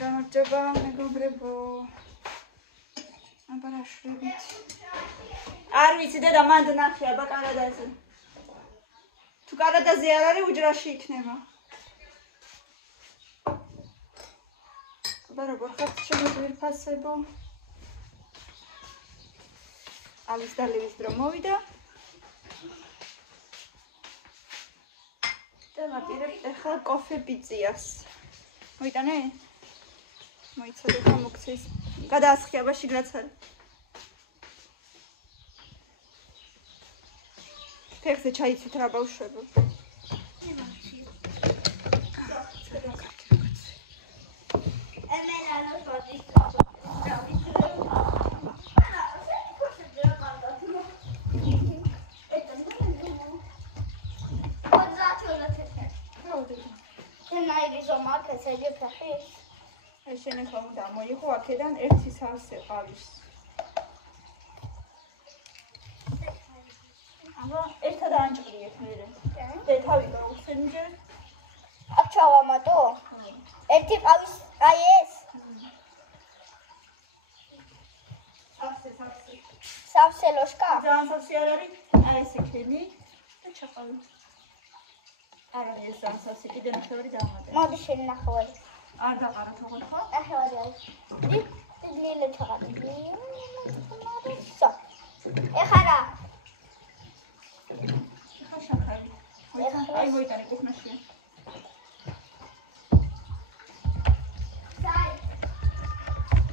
გამარჯობა მეგობრებო. აბარაშრებით. არ ვიცი დედა მანდ ნახე აბა კანადაზე. თუ კანადაზე არ არის უჯრაში იქნება. აბა როგორ ხართ ჩემო ძვირფასებო? ალის დალევის დრო მოვიდა. და ვაპირებ ახლა კოფე პიწიას. მოიტანე? მოიცადე ხა მოგცეს. გადაასხი აბა შიგნაც არის. ფეხზე ჩაიცვით რა ბავშვებო. შენ ხომ უნდა მოიღო აქედან ერთი სავსე ყავის. აბა ერთად ანჭყრიეთ მერე. და თავი გაუხსენჯერ. აქ ჩავამატო? ერთი ყავის აი ეს. სავსე. სავსე ლოშკა? ძალიან სავსე არ არის. აი ესე ქენი და ჩაყავი. არა ეს ძალიან სავსე კიდე ნახევარი დავამატე. მოდი შენ ნახევარი. არ დაყარა თողო ხო? ნახევარი არის. ლილე ჩაყავი. სო. ეხლა რა? ეხლა შაქარი. აი მოიტანე კუხნაშია.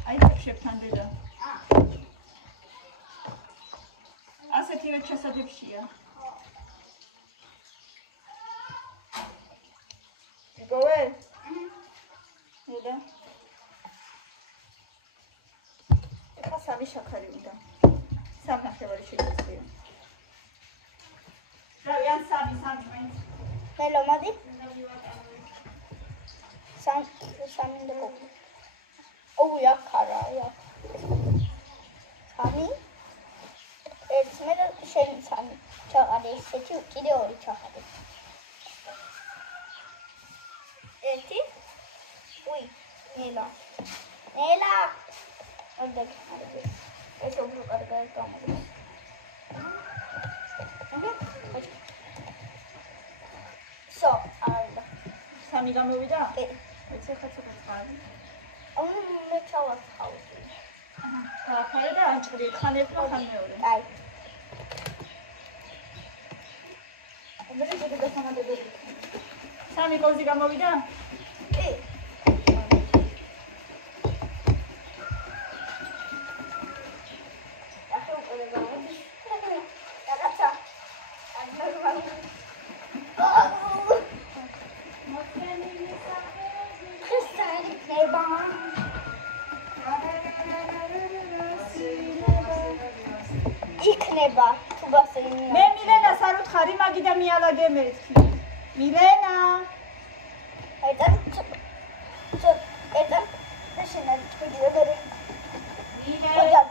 აი შევთან დედა. ასეთივე ჩასადებშია. იგოვე? და ეხლა სამი შაქარი უნდა. სამი ნახევარი შეიძლება. რავიან სამი მაინც. ნელო მოდი. სამი და ოუ აქარა. სამი. ეს მე შენ სამი. ჩაყარე ესეთი კიდე ორი ჩაყარე. ერთი Uy, Nela. Orada kaldı. Es olur kadar kalmadı. So, aldı. Sami გამოვიდა? კი. ეცე ხაცოქაც ყავი. Onu მე ჩავას ხავსი. ხარე და ანჭყრი, ხან ერთი ხან მეორე. აი. აბა შეიძლება დასამატებელი. სამი კოზი გამოვიდა? კი. იქნება თუ გასწინია. მე მილენას არ უთხარი, მაგიდა მიალაგე მეთქი. მილენა. და შენა ჩქიდიოდები. მილენა.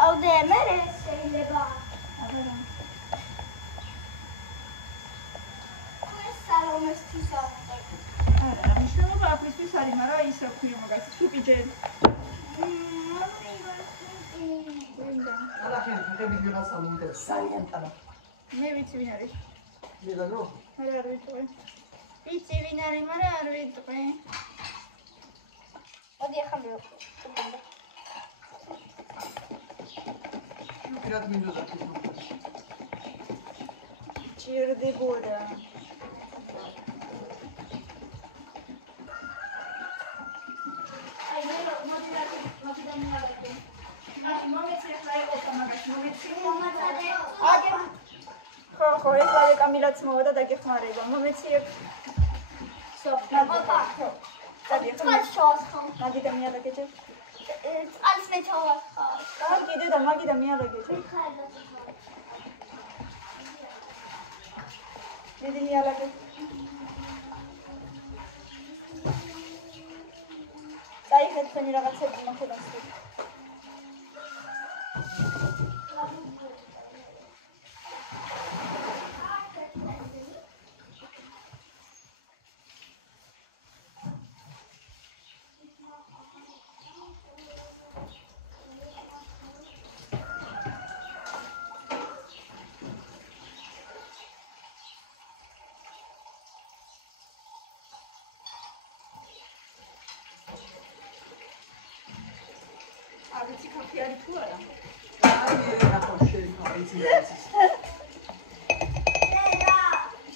აუდე მერე შეიძლება. სალომესთვის არა, მნიშვნელობა აფრისთვის არის, მაგრამ ის რა ქვია მაგას, სუპიჯერ. მე ვიცი ვინ არის. მილანო? არ ვიტყვი. ვიცი ვინ არის, მაგრამ არ ვიტყვი. მოდი ახლა მე პირად მინდოდა ჭირდებოდა. აი მე მოდი და მიალაგე. აი მომეცი ახლა ეყოლა მაგას, მომეცი. აგე. ხო, ეს არის კამილაც მოვიდა და გეხმარება. მომეცი. სო, ოპა. დაგიხმარ. მაგი და მიალაგე ჯერ. წყალს მე ჩავასხავ. კარგი დედა, მაგი და მიალაგე ჯერ. დიდი მიალაგე. დაიხეთ თქვენი რაღაცები მოხდას. Აბიცი ქაფიარი თუ არა?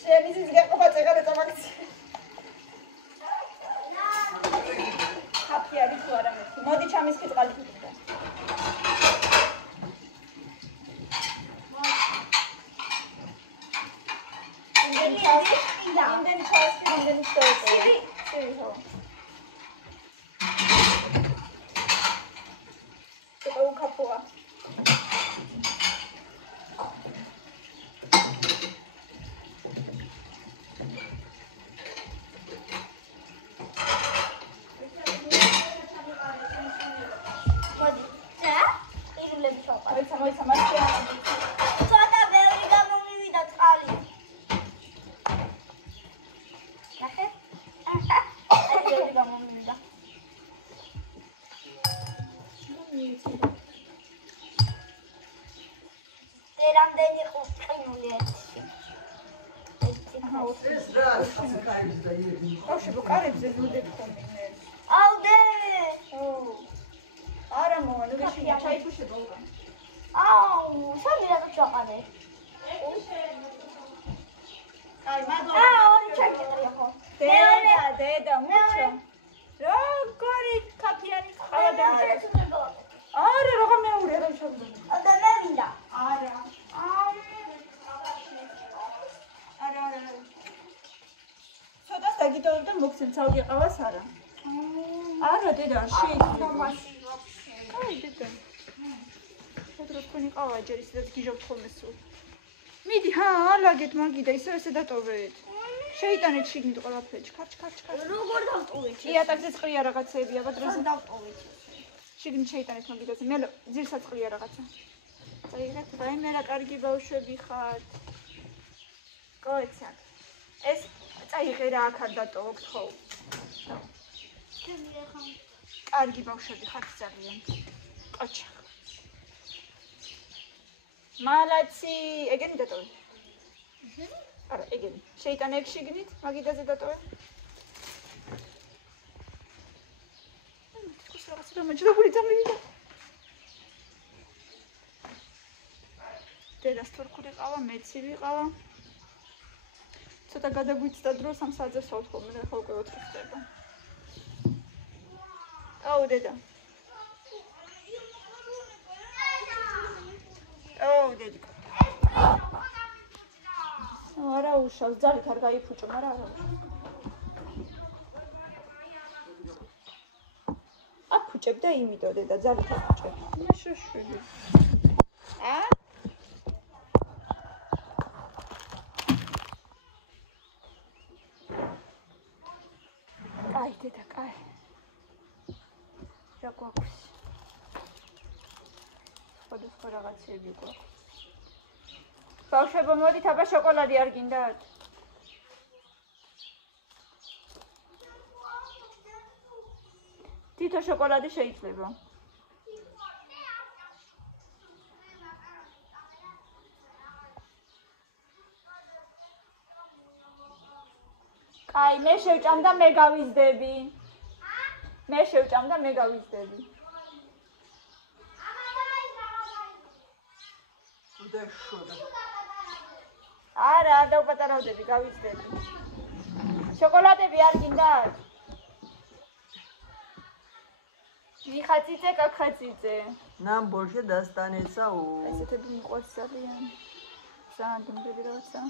შენი ის გეყოფა წეგარე წამაქცი. ქაფიარი თუ არა მეთქი. მოდი ჩამისხი წყალი თვითონ. იმდენი ჩავსი, იმდენი შევეწე. ხო. უკაფოა. Bawşe bu karibze züdet kombiner. Alde! Ara moa, nu gashi çay puşe bolga. Au, sami da çaqade. Ay, mado. Onu çekiyor. Deda, mucho. Rogori kapiyani xavada. Ara, roga meure ra shobda. Adana minda. Ara. Ara. Sodas dagidovda moksem gიყავას არა. არა, დედა, შეიძლება. აი, დედა. შედრო თქვენი ყავა ჯერ ისედაც გიჟობთ ხოლმე სულ. მიდი, ალაგეთ მაგიდა, ისე დატოვეთ. შეიტანეთ შიგნით ყველაფერი. ჩქარჩ. როგორ დავტოვეთ? იატაკზე წყლია რაღაცეები, აბა დროზე დავტოვეთ. შიგნით შეიტანეთ მაგიდაზე. მე ძირსაც წყლია რაღაცა. წაიღეთ, რაიმე რა კარგი ბავშვები ხართ. გოიცან. ეს წაიღე რა აქ არ დატოვოთ ხო? კარგი ბავშვები ხართ ძალიან. ყოჩა. მალაცი, ეგენი დატოვე. არა, ეგენი. შეიტანე ეგ შიგნით, მაგიდაზე დატოვე. თქოს რაღაც დამაჯდებული დამივიდა. დედას თურქული ყავა, მეცი ვიყავა. ცოტა გადაგვიცდა დრო 3 საათზე ვსვავთ ხოლმე, და ხო უკვე 4 ხდება. აუ დედა. აუ დედა. არა უშავს, ძალით არ გაიფუჭო, მაგრამ არა უშავს. აფუჭებ და იმიტო დედა, ძალით აფუჭებ. შუშვილი. კაი დედა, კაი. რა გვაქვს? სხვადასხვა რაღაცები გვაქვს. ბავშვებო, მოდით, აბა შოკოლადი არ გინდათ? თითო შოკოლადი შეიძლება. კაი, მე შევჭამ და მე გავიზდები. მე შევჭამ და მე გავიზდები. არა, არ დავპატარავდები, გავიზდები. შოკოლადები არ გინდათ? მიხაწიწე, კაკხაწიწე. Нам больше достанется у... ესეთები მიყვარს ძალიან. ძალიან დუმბები რაღაცა.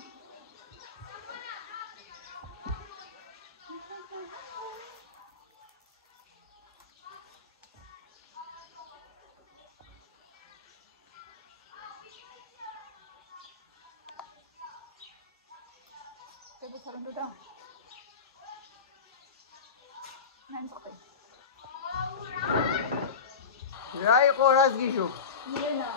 და რა იყო რას გიშო? მირენა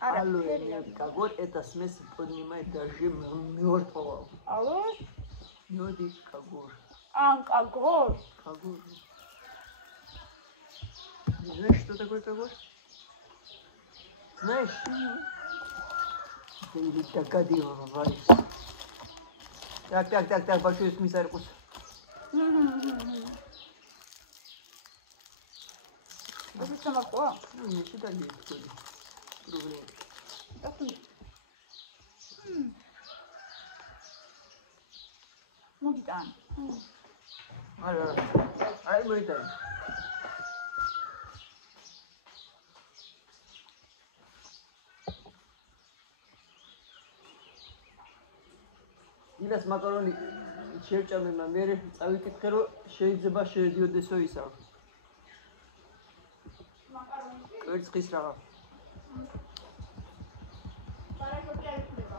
Алло, кагор это смесь поднимает даже мертвого. Алло? Мёртвый кагор. Кагор. Кагор. Не знаешь, что такое кагор? Знаешь? Или такая дива варится. Так, большой смесь аркус. Это самого. Ну, не сюда есть кто-то. Круглый. Мугитан. Ай, мой дай. Ილას მაკარონი შევჭამება, მე წავიკითხე რომ შეიძლება შედიოდეს ისა. მაკარონი. კვერცხის რაღა. ბარაკოტი აიხდება.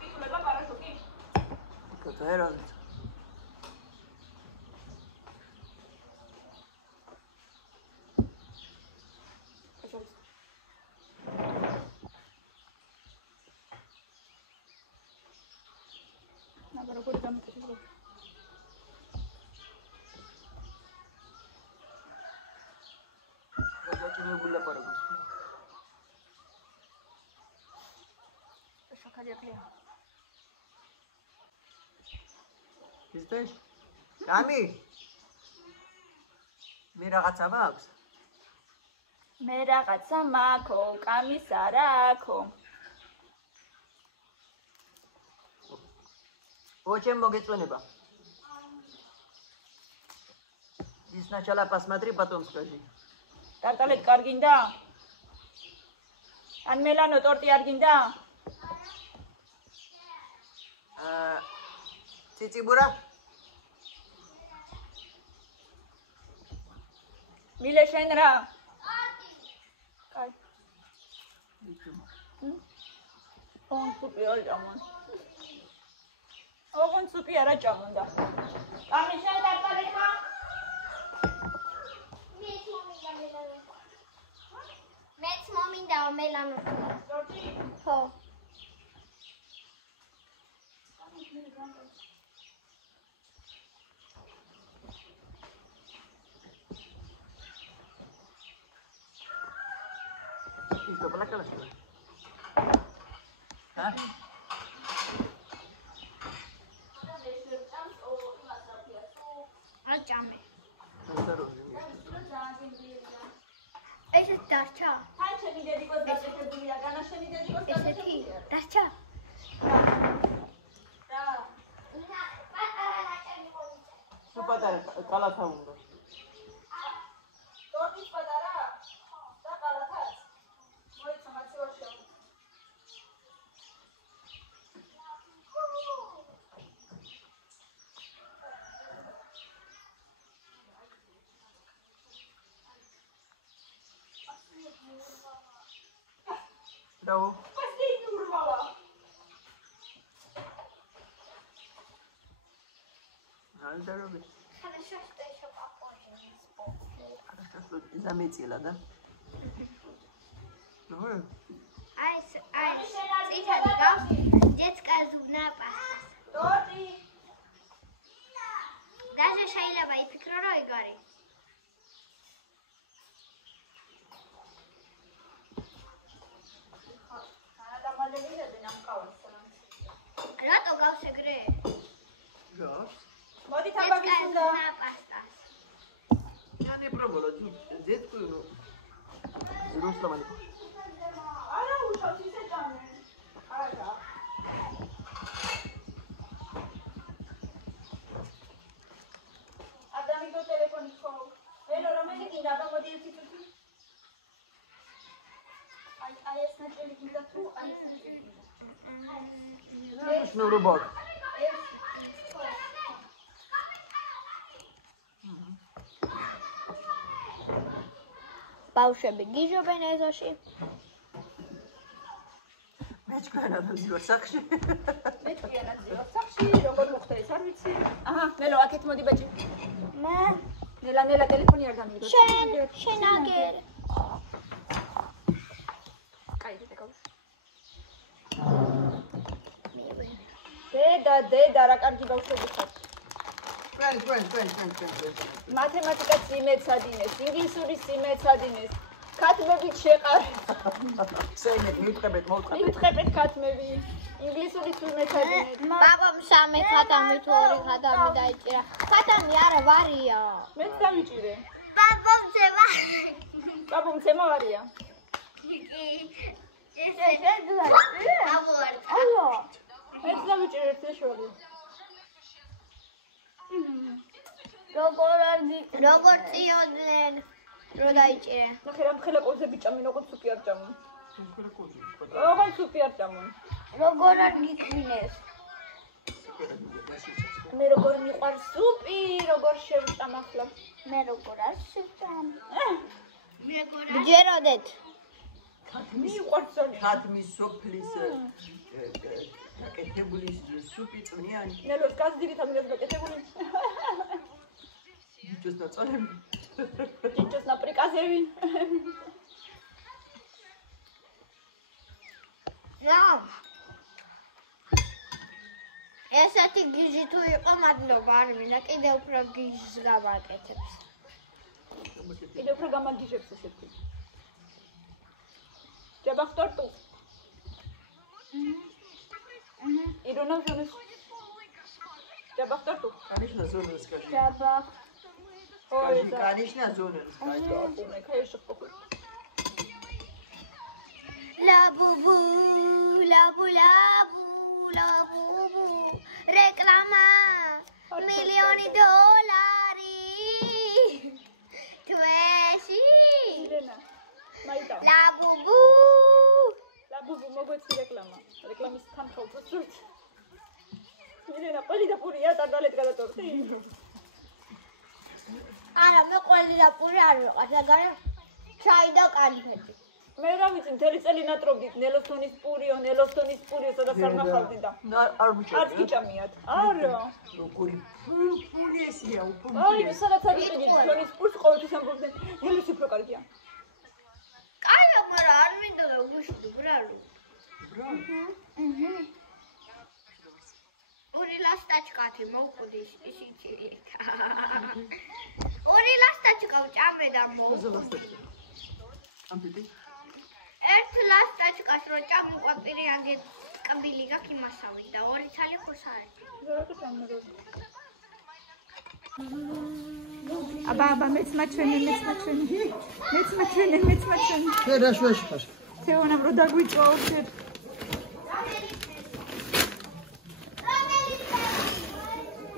პიკულება ბარაკოტი. კატერანს. Знаешь? Ками? მე რაღაცა მაქვს? მე რაღაცა მაქო, კამის არა აქო. Очень мოგეწონება. И сначала посмотри, потом скажи. Тарталет კარგინდა? ან მელანო ტორტი არ გინდა? ციციბურა? მილე შენ რა? კაი. ოღონ სუპი არ ჭამონ. ოღონ სუპი არა ჭამონდა. კამი შენ ტარტალეთ ხარ? მეც მომინდა მელანო. ტორტი? ხო. Isso, para aquela coisa. Hã? აჭამე. Осторожно. ეს დარჩა. თან ჩემი დედიკოს გასაშებულია, განა შენი დედიკოს ესეთი დარჩა. რა? პატარა ნაჭამი მომიწე. Სულ პატარა კალათა უნდა. ტორტის პატარა? და ყალათაც? მოიცა მაცივაშია. Браво. Последний урвала. Здорово. Хорошо, что еще попозже не вспомнил. Хорошо, что ты заметила, да? Ну, წითელი გავს детская зубная паста. ტორტი. Даже შეიძლება იფიქრო, რომ ეგ არის. რატო გავს ეგრე? Гავს. მოდი თაბაგის უნდა. ზუბная паста. Я не пробовала детскую, но взрослого не. არა უშავს ისე ჭამე. არა. ადამიგო ტელეფონი ხო. ელო რომელი გინდა, აბა მოდი ერთი წუთი. აი ეს ნაწილი გინდა თუ აი ეს ნაწილი ეს ნურობარ. ბავშვები გიჟობენ ეზოში. მე ჩვენად ვიძვარ სახში. მე თქვენად ვიძვარ სახში, როგორ მოხდა ეს არ ვიცი. აჰა, ნელო აქეთ მოდი ბაჭი. მე ნელა ტელეფონი არ გამიგო. შენ აგერ. კაი, დედა, რა კარგი ბავშვები ხართ. ჩვენ. მათემატიკას იმეცადინეს, ინგლისურის იმეცადინეს. ქათმებით შეყარე. სეინეთ მივიტყებეთ, მოვტყებეთ. მივიტყებეთ ქათმები. ინგლისურის იმეცადინეთ. პაპამ 3 ხათამი თუ 2 ხათამი დაიჭირა. ხათამი არა ვარია. მეც დავიჭირე. პაპამ ზევა. პაპამ ზემავარია. ალო. მეც დავიჭირე ერთი შვილი. როგორ წიოდნენ რო დაიჭირე. ნახე რა მხელა ყოზე ბიჭამი როგორ სუპი არ ჭამონ. როგორ სუპი არ ჭამონ. როგორ არ გიქმნეს. მე როგორ მიყვარს სუპი, როგორ შევჭამ ახლა. მე როგორ არ შევჭამ. გჯეროდეთ. მიყვარს ზონი. ქათმის სოფლის გაკეთებული სუპი წვნიანი. ნელოს გაზდირით ამილას გაკეთებული. ჯიჯოს ნაწოლები. ჯიჯოს ნაპრიკაზები. ესეთი გიჟი თუ იყო მადლობა არ მინდა კიდე უფრო გიჟს გავაკეთებს. კიდე უფრო გამაგიჟებს ესეთი. ჯაბახტორტუ. ირონა ზონეს. ჯაბახტორტუ. Конечно, зона скажи. ჯაბახ. Скажи, конечно, зона скажи. конечно, похуй. Лабубу, реклама, $1,000,000. Твеში. ირენა. მაიტა. ლაბუბუ. ლაბუბუ მოგვეცი რეკლამა. რეკლამის თანხა უფრო სულთ. ირენა, ყველი და პურია დადალეთ გადატორტი. არა, მე ყველი და პური არ ვიყავს, აგარ ჩაი და კანფეტი. მე რა ვიცი, მთელი წელი ნატრობდით ნელოსონის პურიო, სადაც არ ნახავდი და. არ ვიჭერე. არც გიჭამიათ. არა. როგორი ფულესია, უფრო. აი, სადაც არ იყიდით, თონის პურს ყოველთვის ამბობდნენ, ნელოს უფრო კარგია. კაია, მაგრამ არ მინდა და უშვი ბრალო. ორი ლასტაჩკათი მოუყდის ისიც. ორი ლასტაჩკა ვჭამე და მოუყდის. ამბიტი. ერთ ლასტაჩკას რო ჭამყვა პირიანგი კაბილი გაქვს იმასავი და ორი ცალი ხოსარი. აბა, მეც მაჩვენე. შენ რა შუაში ხარ? თეონამ რო დაგვიწვა ორჯერ.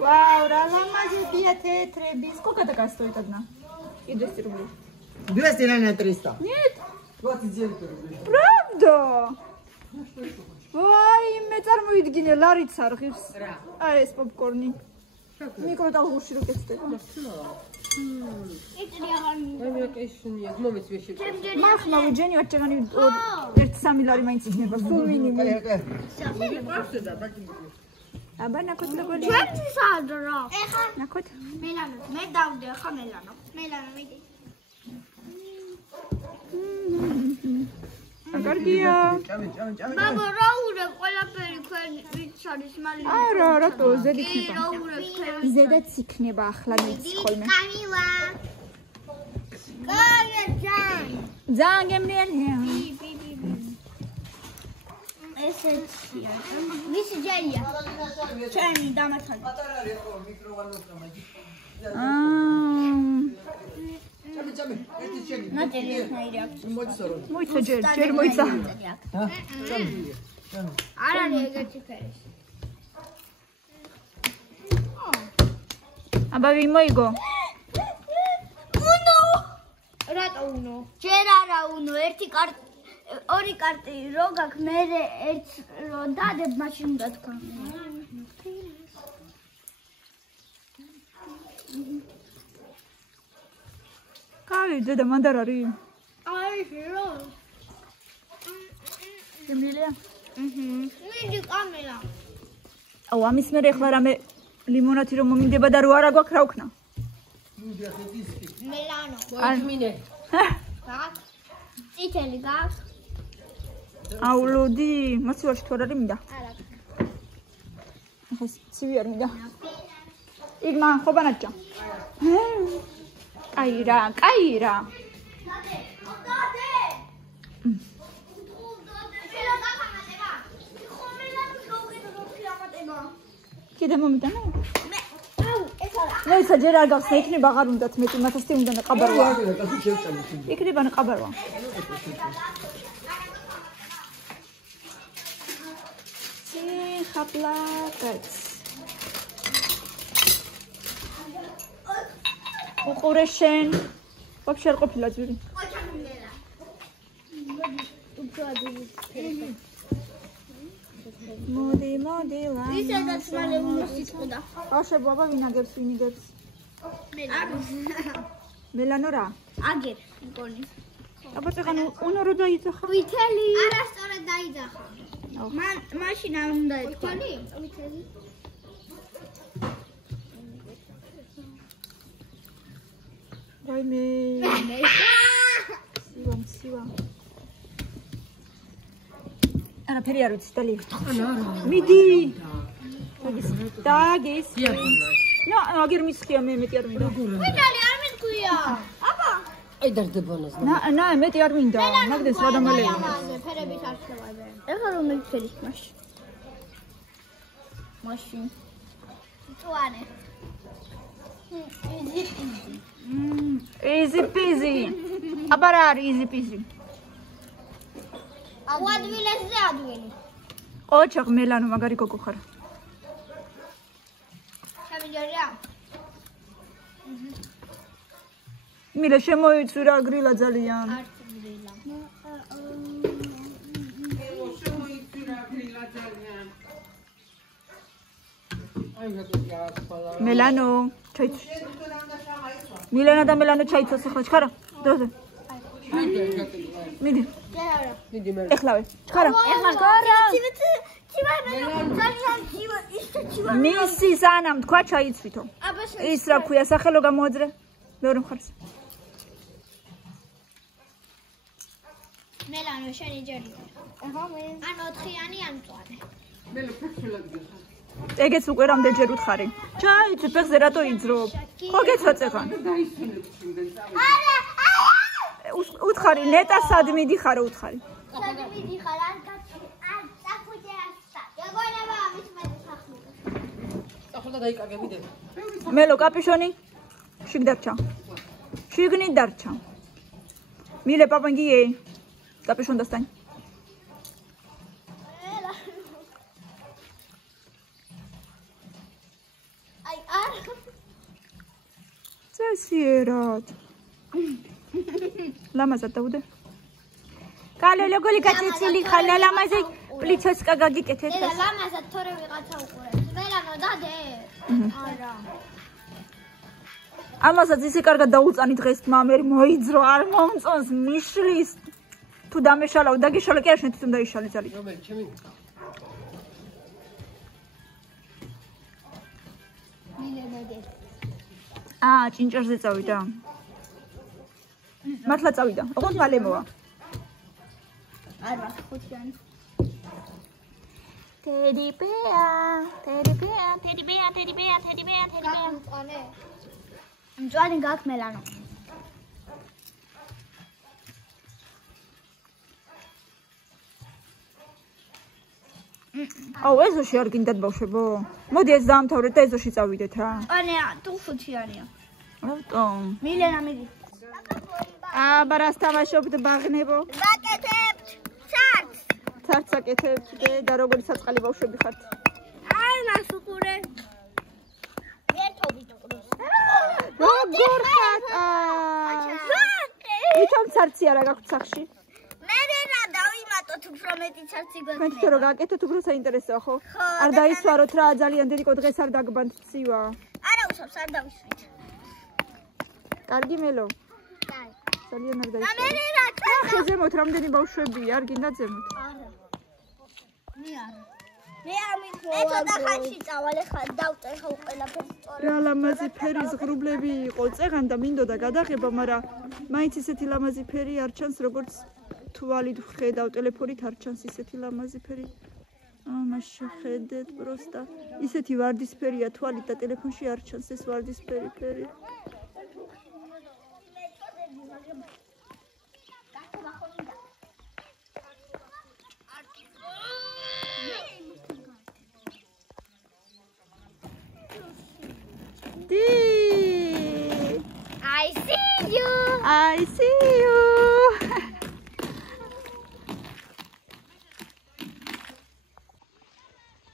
Вау, რა ლამაზებია თეთრები. Сколько такая стоит одна? И 200 рублей. 200, наверное, 300. Нет, 29 рублей. правда? Вай, მე წარმოიდგინე ლარიც არღებს. აი ეს პოპკორნი. მიკროტალღურში რო კეთდება. მახმა ვიჯენი ვაჭეგანი 1-3 ლარი მაინც იქნება. სულ მინიმუმ. აბა ნაკოთ ლოგოლი. ჩვენი სადრა. ეხა ნაკოთ. მელანო, მე დავდე ხა მელანო. მელანო მიდი. კარგია. ბაბა რა ურე ყველაფერი ქვენი ვიცარის მალი. არა, რატო ზედ იქნება? რა ურე ქვენი. ზედაც იქნება ახლა მიცი ხოლმე. კანივა. კაია ჯან. ძალიან გემრიელია. ესეცია. ვისი ჯერია? ჩემი დამათალი. Чами, это чами. ნაჭერი ნაირი აქვს. მოიცა ჯერ მოიცა. არ არის ეგეთი ფერი. აბა ვინ მოიგო? უნო. რატო უნო? ჯერ არა უნო, ორი კარტი რო გაქვს მე ერთ რო დადებ მაშინ უნდა თქვა კაი დედა მანდარ არის არის რო მილია მიდი კამერა აუ ამის მერე ახლა რამე ლიმონათი რომ მომინდება და რო არა გვაქვს რა ვქნა მელანო მოიმინე. გაქვს წითელი გაქვს აუ ლოდი მოცივარში თუ არ არის მინდა არა ახლა ცივი არ მინდა იქ მან ხო ბანაჭა კაი რა კიდე მომიტანა მე საჯერ არ გახსნა იქნება აღარ უნდათ მეტი მათასტი უნდა ნაყაბარვა იქნება ნაყაბარვა ხაპლაკაც უყურე შენ ვაფშე არ ყოფილა ძვირი მოდი ლა ისედაც მალე უმოსიწყდა აშე ბაბა ვინაგებს მელანო რა აგერ მგონი აბა წეგან უნდა რო დაიძახა ვითელი არასწორად დაიძახა მაშინ არ უნდა ეთქვა ვითელი რაიმე სივა არაფერი არ ვიცი დალი მიდი დაგის ნო აგერ მისხია მე მეტი არ მინდა ვითელი არ მეთქვია აბა აი დარდებანას. ნა მეტი არ მინდა მაგდეს რა დამალეია ფერების არჩევაზე ეხლა რომ მითელის მაშინ წვანე easy peasy აბა რა არის easy peasy აგვადვილესზე ადვილი ოჩახ მელანო მაგარი გოგო ხარ შემიჯერია მილე შემოიცვი რა გრილა ძალიან არც გრილა მელანო ჩაიცვი მილანა და მელანო ჩაიცვას ახლა ჩქარა დროზე მიდი ეხლავე ჩქარა მისი სანამ თქვა ჩაიცვითო ის რა ქვია სახელო გამოაძრე მეორე მხარეს მელანო შენი ჯერი აჰა მე ან 4-იანი ან მწვანე ეგეც უკვე რამდენჯერ უთხარი ჩაიცვი ფეხზე რატო იძრობ ხო გეცვაწებან არა უთხარი ნეტა სად მიდიხარო უთხარი სად მიდიხარ არ წახუჯერასა ეგონება ამის მე სახმუდა ახლა დაიკარგე მიდე. მელო კაპიშონი შიგ დარჩა შიგნით დარჩა მილე პაპანგიე კაპიშონ დასტანი აი არ წესიერად ლამაზად დაუდე კალე ლოგოლი გაწეცილი ხალა ლამაზე პლიცოსკა გაგიკეთეთ ელა ლამაზად თორე ვიღაცა უყურებს მელანო დადე არა ამასაც ისე კარგად დაუწანი დღეს მამერი მოიძრო არ მომწონს მიშლის თუ დამეშალავ დაგეშალე კი არ შენ თვითონ დაიშალე ძალი რომელი ჩემი? ჭინჭარზე წავიდა მართლა წავიდა ოღონდ მალე მოვა არა 5-იანი ტედიბეა მწვანე მწვანე გაქვს მელანო აუ ეზოში არ გინდათ ბავშვებო მოდი ეს დაამთავრეთ და ეზოში წავიდეთ რა მწვანეა თუ 5-იანია რატომ მილენა მიდი აბა რას თამაშობთ ბაღნებო გაკეთებთ ცარცს აკეთებთ და როგორი საწყალი ბავშვები ხართ აი მას უყურე ერთობით უყურეს როგორ ხარ ვითომ ცარცი არა გაქვთ სახში მე რა მეტიც არც თქვენ იგონება. თვითონ რო გააკეთოთ უფრო საინტერესოა ხო? არ დაისვაროთ რა ძალიან დედიკო დღეს არ დაგბანთ ცივა. არა უსავს არ დავისვით. კარგი მელო. კაი. ძალიან არ და დაისვაროთ. მე რა ხე ზემოთ რამდენი ბავშვებია, არ გინდა ზემოთ. არა. მე არა. მე ამით მე ცოტა ხანში წავალე ხან დავწერ ხო ყველაფერს სწორად. რა ლამაზი ფერი ზღრუბლები იყო წეღან და მინდოდა გადაღება, მაგრამ მაინც ისეთი ლამაზი ფერი არ ჩანს, როგორც თვალით ვხედავ ტელეფონით არ ჩანს ისეთი ლამაზი ფერი. ამას შეხედეთ პროსტა. ისეთი ვარდისფერია თვალით და ტელეფონში არ ჩანს ეს ვარდისფერი ფერი. I see you. I see you.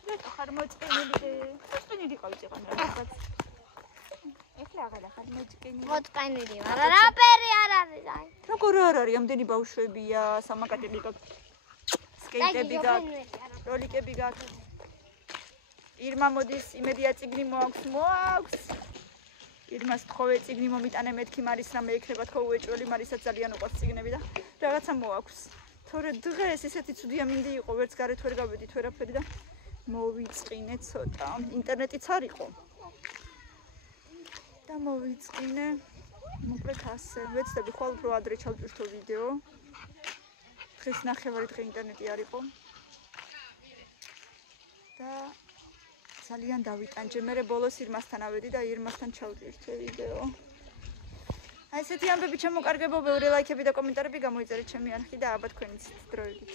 რატო ხარ მოწყენილი? მოწყენილი ყავი წეღან რაღაც. ეხლა აღარა ხარ მოწყენილი. მოწყენილი ვარ. რა პერი არ არის აი. როგორ არ არის? ამდენი ბავშვებია, სამაკატელი გაქვს. სკეიტები გაქვს, როლიკები გაქვს. ირმა მოდის, იმედია წიგნი მოაქვს. ირმას თხოვე წიგნი მომიტანე მეთქი მარის რამე ექნება თქო უეჭველი მარისაც ძალიან უყვარს წიგნები და რაღაცა მოაქვს. თორე დღეს ისეთი ცუდი ამინდი იყო, ვერც გარეთ ვერ გავედით ვერაფერი და მოვიწყინე ცოტა. ინტერნეტიც არ იყო. და მოვიწყინე. მოკლედ ასე. ვეცდები ხვალ უფრო ადრე ჩავჭირთო ვიდეო. დღეს ნახევარი დღე ინტერნეტი არ იყო. და ძალიან დავიტანჯე. მე ბოლოს ირმასთან ავედი და ირმასთან ჩავჭირთე ვიდეო. აი ესეთი ამბები ჩემო კარგებო, ბევრი ლაიქები და კომენტარები გამოიწერეთ ჩემი არხი და აბა თქვენიც დროებით.